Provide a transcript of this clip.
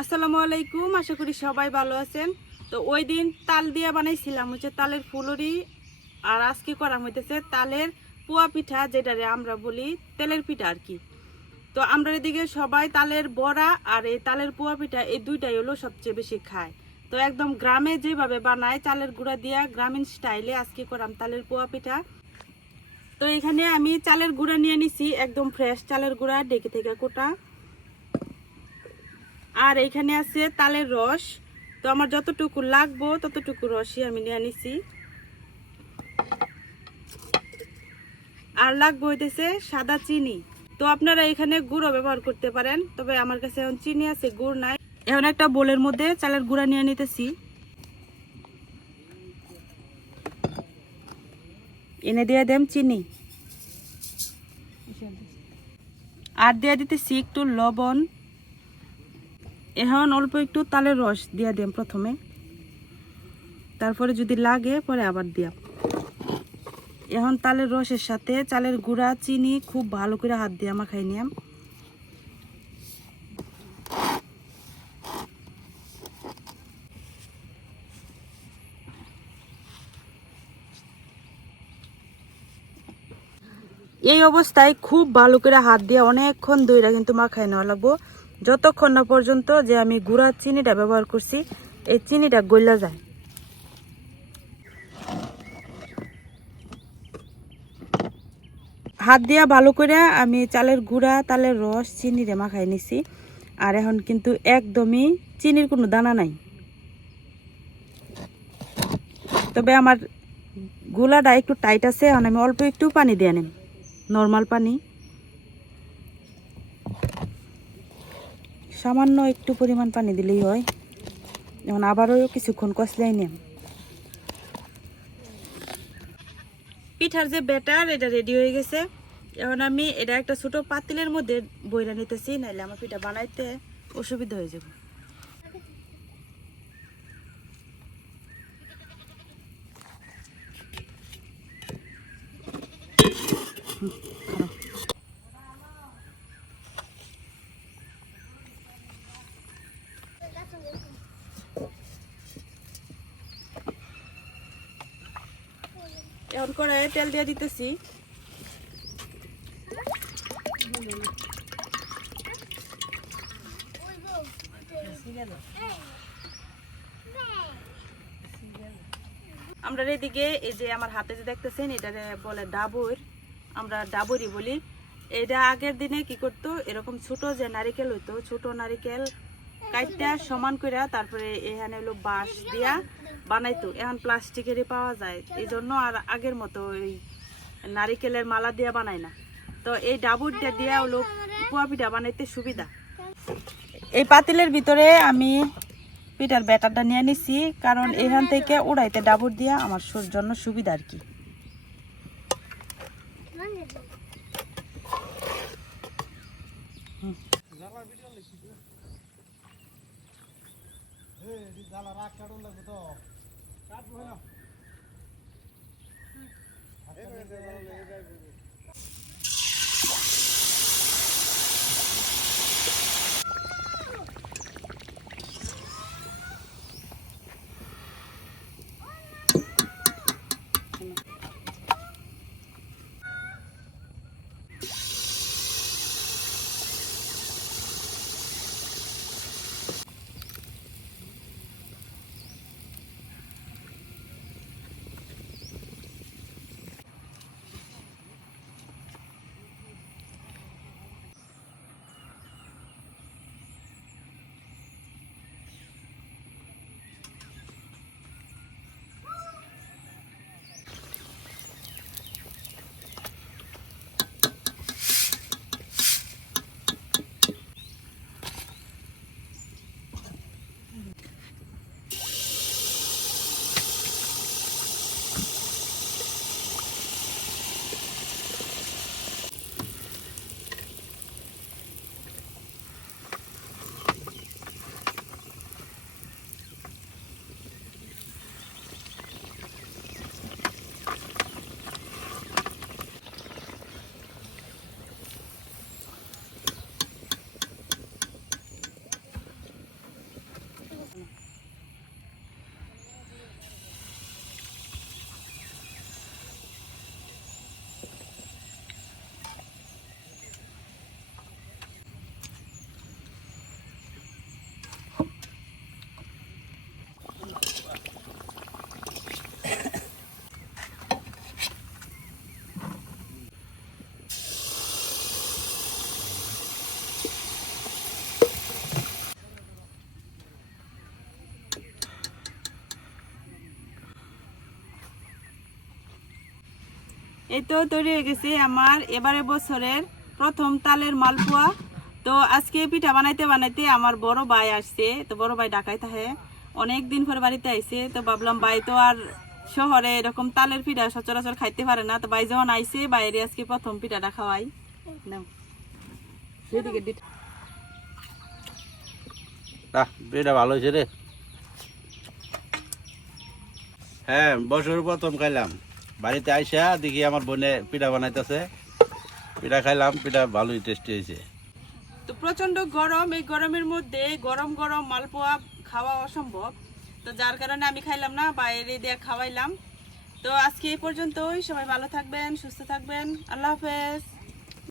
আসসালামু আলাইকুম, আশা করি সবাই ভালো আছেন। তো ওই দিন তাল দিয়া বানাইছিলাম হচ্ছে তালের ফুলুরি, আর আজকে করা হইতেছে তালের পোয়া পিঠা, যেটারে আমরা বলি তেলের পিঠা আর কি। তো আমরা এদিকে সবাই তালের বড়া আর এই তালের পোয়া পিঠা এই দুইটাই হলো সবচেয়ে বেশি খায়। তো একদম গ্রামে যেভাবে বানায় চালের গুঁড়া দিয়া গ্রামীণ স্টাইলে আজকে করাম তালের পোয়া পিঠা। তো এখানে আমি চালের গুঁড়া নিয়ে নিছি, একদম ফ্রেশ চালের গুঁড়া, ডেকে থেকে কোটা। আর এইখানে আছে তালের রস। তো আমার যতটুকু লাগবো ততটুকু রসই আমি নিয়ে নিছি। আর লাগবে হইতেছে সাদা চিনি। তো আপনারা এখানে গুঁড়ো ব্যবহার করতে পারেন, তবে আমার কাছে এখন চিনি আছে, গুড় নাই। এখন একটা বোলের মধ্যে চালের গুঁড়া নিয়ে নিতেছি, এনে দিয়ে দেম চিনি, আর দিয়ে দিতেছি একটু লবণ। এখন অল্প একটু তালের রস দিয়ে দেম প্রথমে, তারপরে যদি লাগে পরে আবার দিয়া। এখন তালের রসের সাথে চালের গুঁড়া, চিনি খুব ভালো করে হাত দিয়ে মাখাই নিয়াম। এই অবস্থায় খুব ভালো করে হাত দিয়ে অনেকক্ষণ দইরা কিন্তু মাখাই নেওয়া লাগবো, যতক্ষণ না পর্যন্ত যে আমি গুঁড়া চিনিটা ব্যবহার করছি এই চিনিটা গইলা যায়। হাত দিয়া ভালো করে আমি চালের গুঁড়া, তালের রস, চিনিরে মাখাই নিছি। আর এখন কিন্তু একদমই চিনির কোনো দানা নাই, তবে আমার গোলাটা একটু টাইট আছে। এখন আমি অল্প একটু পানি দিয়ে নিম, নর্মাল পানি, সামান্য একটু পরিমাণ পানি দিলেই হয়। এখন আবারও কিছুক্ষণ কষলাই নিম। পিঠার যে ব্যাটার এটা রেডি হয়ে গেছে। এখন আমি এটা একটা ছোট পাতিলের মধ্যে বইরা নিতেছি, নাইলে আমার পিঠা বানাইতে অসুবিধা হয়ে যাবে। এখন কড়াইয়ে তেল দিয়ে দিতেছি। আমরা এদিকে এই যে আমার হাতে যে দেখতেছেন এটা বলে ডাবর, আমরা ডাবরই বলি। এটা আগের দিনে কি করতো, এরকম ছোট যে নারিকেল হইতো, ছোট নারিকেল কাইটা সমান করে তারপরে এখানে হলো বাঁশ দিয়া বানাইতো। এখন প্লাস্টিকেরই পাওয়া যায়, এই জন্য আর আগের মতো ওই নারিকেলের মালা দিয়া বানায় না। তো এই ডাবরটা দিয়া হলো পোয়া পিঠা বানাইতে সুবিধা। এই পাতিলের ভিতরে আমি পিঠার ব্যাটারটা নিয়ে নিছি, কারণ এখান থেকে উড়াইতে ডাবর দিয়া আমার জন্য সুবিধা আর কি। এই তো তৈরি হয়ে গেছে আমার এবারে বছরের প্রথম তালের মালপোয়া। তো আজকে পিঠা বানাইতে বানাইতে আমার বড় ভাই আসছে, তো বড় ভাই ঢাকায় থাকে, অনেক দিন পরে বাড়িতে আইছে। তো ভাবলাম ভাই তো আর শহরে এরকম তালের পিঠা সচরাচর খাইতে পারে না, তো ভাই যখন আইছে বাইরে আজকে প্রথম পিঠাটা খাওয়াই। নাও সেদিকে পিঠা ভালো হয়েছে রে। হ্যাঁ, বছর প্রথম খাইলাম, বাড়িতে আইসা দেখি আমার বোনে পিঠা বানাইতেছে, পিঠা খাইলাম, পিঠা ভালোই টেস্টি হয়েছে। তো প্রচন্ড গরম, এই গরমের মধ্যে গরম গরম মালপোয়া খাওয়া অসম্ভব, তো যার কারণে আমি খাইলাম না, বাইরে দিয়ে খাওয়াইলাম। তো আজকে এই পর্যন্তই, সবাই ভালো থাকবেন, সুস্থ থাকবেন, আল্লাহ হাফেজ।